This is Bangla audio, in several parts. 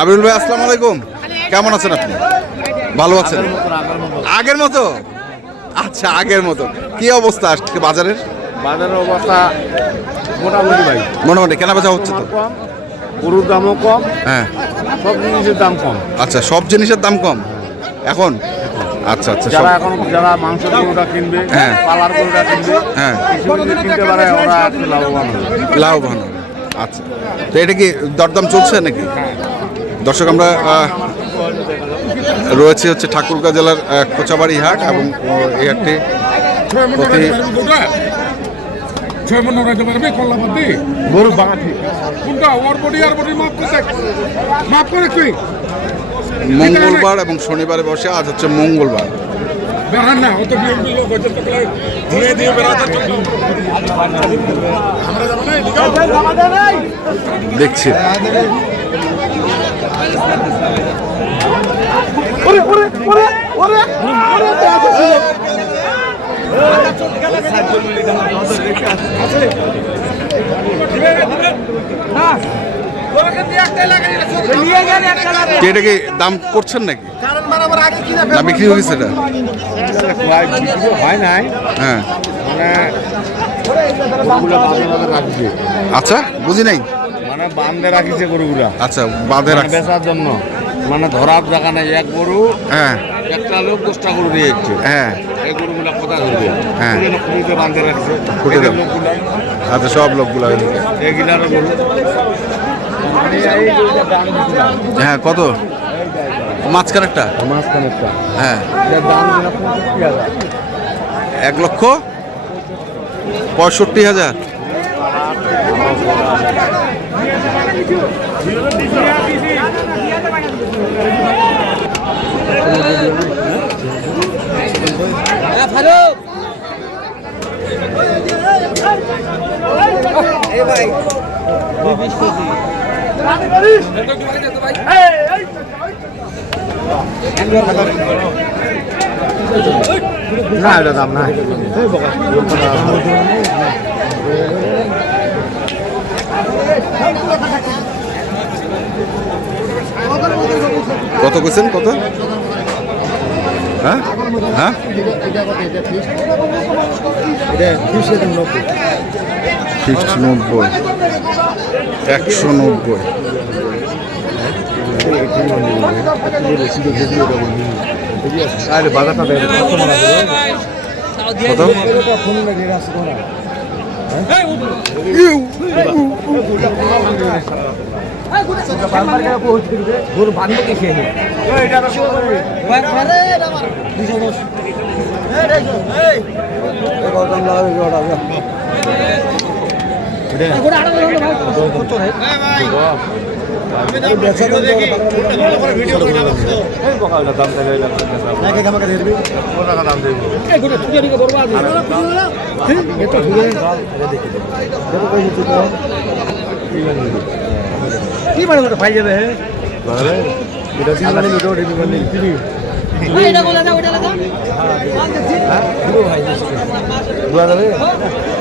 আবিরুল ভাই আসসালামু আলাইকুম। কেমন আছেন আপনি? ভালো আছেন? আগের মতো? আচ্ছা আগের মতো। কি অবস্থা আজকে বাজারের? বাজারের অবস্থা মোটামুটি ভাই। মোটামুটি কেনা বেচা হচ্ছে তো? কম গরুর দামও কম হ্যাঁ। সব জিনিসের দাম কম। আচ্ছা সব জিনিসের দাম কম। এখন? আচ্ছা আচ্ছা যারা এখন যারা মাংসের গরুটা কিনবে হ্যাঁ। পালার গরুটা কিনবে হ্যাঁ। কিনতে পারে ওরা লাভবান হবে। লাভবান হবে। আচ্ছা। তো এটা কি দরদাম চলছে নাকি? দর্শক আমরা রয়েছে হচ্ছে ঠাকুরগাঁ জেলার আহ, কোচাবাড়ি হাট এবং এই হাটটি প্রতি ছয় মন উড়াইতে পারবে কল্লা বাদ দিয়ে গরু বাঙা কোনটা? ওর বডি আর বডি মাপ করে মাপ করে তুই মঙ্গলবার এবং শনিবারে বসে আজ হচ্ছে মঙ্গলবার। দেখছি। এটা কি দাম করছেন নাকি? না বিক্রি হয়ে গেছে এটা? হয়। নাই হ্যাঁ মানে বাঁধে বাঁধে আচ্ছা বুঝি নাই? মানে বান্ধে রাখিছে গরুগুলা আচ্ছা বাঁধে রাখছে। বেচার জন্য মানে ধরার জায়গা নেই এক গরু হ্যাঁ। একটা লোক দশটা গরু দিয়ে যাচ্ছে হ্যাঁ। এই গরুগুলা কোথায় ধরবে? হ্যাঁ। বাঁধে রাখছে। আচ্ছা সব লোকগুলো। এদিকে। গরু এই গরুটার দাম দিছিলাম হ্যাঁ কত? মাঝখানেরটা? মাঝখানেরটা। হ্যাঁ। এক লক্ষ পঁয়ষট্টি হাজার। না এটা দাম না কত কইছেন কত? হ্যাঁ? হ্যাঁ? ফিক্সড নব্বই। একশো নব্বই। আরে বাজারটা দেয় কত গরু বাঁধবো কি মানে পাই যাবে এটা মানে তিন মানে যাবে টিপি বান্ডি ওর উত্তর দই আচ্ছা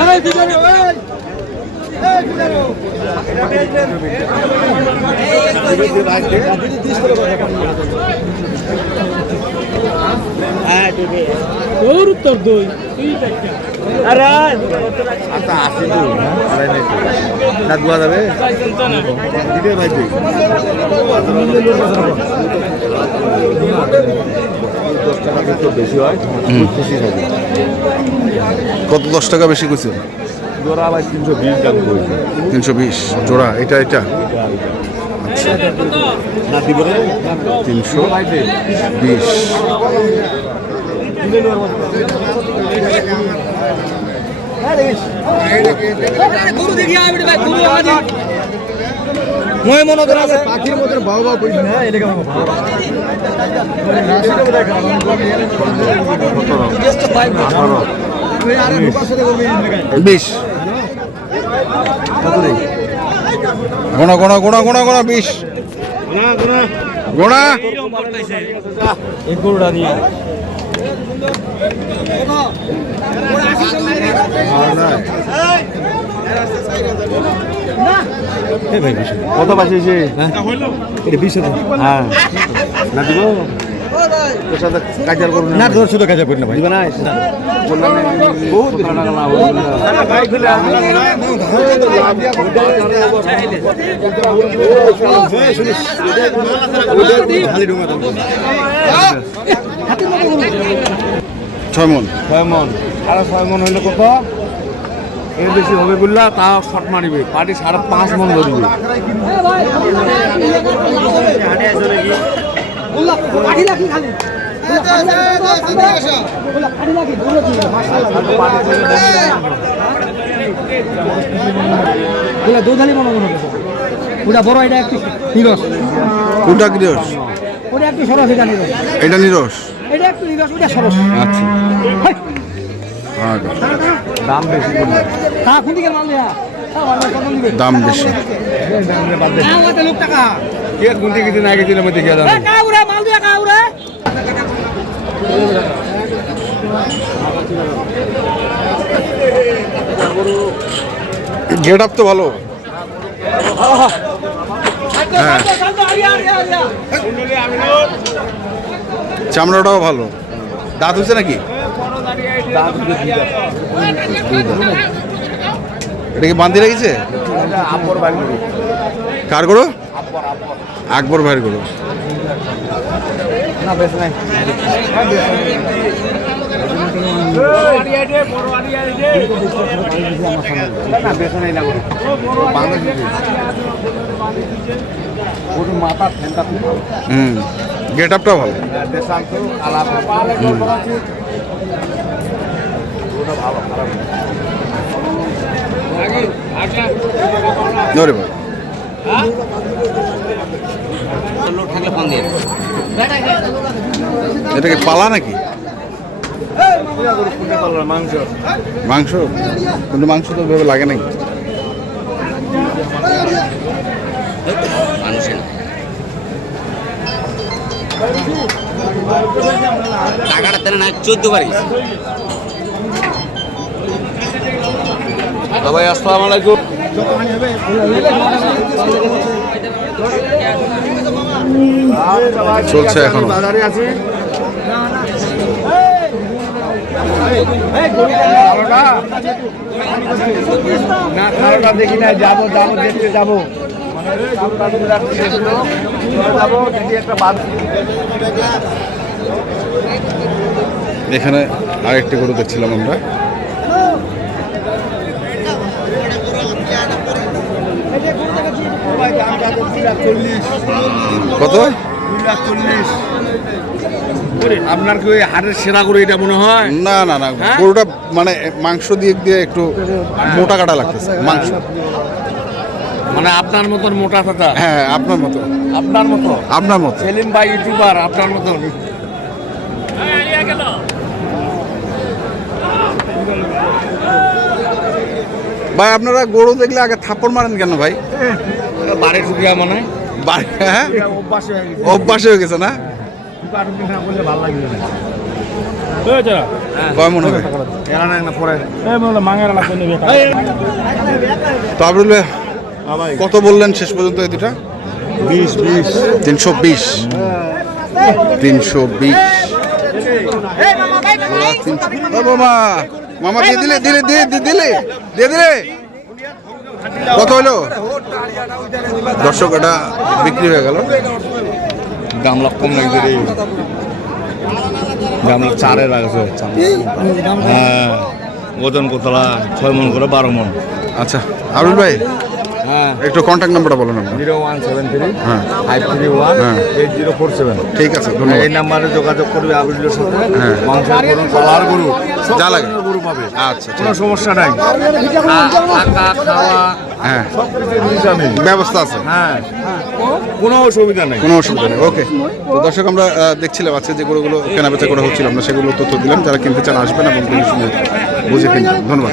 নাই তো। না দোয়া যাবে ভাই দশ বেশি খুশি কত দশ টাকা বেশি কইছেন? জোড়া তিনশো বিশ। তিনশো বিশ জোড়া, এটা এটা? তিনশো বিশ। মই মনে করা আছে। পাখির মধ্যে বাবা বাবা করিস। না এলাকা বিশ। গোনা গোনা গোনা গোনা গোনা বিশ। গোনা এই গরুটা কত এটা বিশ হ্যাঁ। না দিব? তোর সাথে কাজার করুন। না তোর সাথে কাজার করি না ভাই। দিবে না? বললাম না, বহুত টাকা লাভ হলো। ছয় মন। ছয় মন। সাড়ে ছয় মন হইলে কত? এর বেশি হবে বললা তা শর্ট মারিবে। পার্টি সাড়ে পাঁচ মন ধরবে। দুধালি মনে মনে ওটা বড় এটা একটু নিরস। কোনটা নিরস? ওটা একটু সরস এটা নিরস। এটা নিরস? এটা একটু নিরস ওটা সরস। আচ্ছা। দাম বেশি কত নিবে? দাম বেশি। তা ওতে লোক টাকা। কে গুনতে না গেছিল মধ্যে গিয়ে দাম এ, কাউরে মাল দেয়া কাউরে? গেট আপ তো ভালো। হ্যাঁ। চামড়াটাও ভালো। দাঁত হচ্ছে নাকি? এটা কি বান্ধি রেখেছে কার করো আকবর ভাইয়ের গরু। হুম গেট আপটাও ভালো তো ভালো খারাপ না। ভাই। এটা কি পালা নাকি? মাংস? মাংস কিন্তু মাংস তো ভেবে লাগে নাকি? টাকাটা তেলে না চোদ্দ ভাই, আসসালামু আলাইকুম। চলছে এখন। দেখি না যাব যাব দেখতে যাব এখানে আরেকটি গরু দেখছিলাম আমরা। কত? আপনার কি ওই হাটের সেরা করে এটা মনে হয়? না না না হ্যাঁ? গরুটা মানে মাংস দিয়ে দিয়ে একটু মোটা কাটা লাগতেছে মাংস। মানে আপনার মতন মোটা টাটা হ্যাঁ আপনার মতো। আপনার মতো? আপনার মতো। সেলিম ভাই ইউটিউবার আপনার মতন? ভাই আপনারা গরু দেখলে আগে থাপ্পড় মারেন কেন ভাই? বাড়ি ঢুকিয়া মনে হয়? হ্যাঁ? অভ্যাস হয়ে গেছে। হয়ে না? মনে কত বললেন শেষ পর্যন্ত এই দুটা? বিশ বিশ। তিনশো বিশ। তিনশো বিশ। মামা মামা দিয়ে দিলে দিলে দিয়ে দিলে দিয়ে দিলে। কত হলো? দর্শক এটা বিক্রি হয়ে গেল। গামলা কম লাগছে রে গামলা চারে লাগছে হ্যাঁ ওজন কতলা ছয় মন করে বারো মন। আচ্ছা আরুল ভাই একটু কন্ট্যাক্ট নাম্বারটা বলুন জিরো ওয়ান সেভেন থ্রি হ্যাঁ। ফাইভ থ্রি ওয়ান হ্যাঁ। Eight zero four seven. ঠিক আছে ধন্যবাদ। এই নাম্বারে যোগাযোগ করবে আবিরের সাথে। হ্যাঁ। মাংসের গরু কলার গরু যা লাগে। গরু পাবে। আচ্ছা কোনো সমস্যা নাই। থাকা খাওয়া হ্যাঁ। সব কিছু ব্যবস্থা আছে। হ্যাঁ। কোনো অসুবিধা নেই। কোনো অসুবিধা নেই। ওকে তো দর্শক আমরা দেখছিলাম আজকে যে গরুগুলো কেনাবেচা করা হচ্ছিল আমরা সেগুলো তথ্য দিলাম। যারা কিনতে চান আসবেন এবং বুঝে কিনবেন। ধন্যবাদ।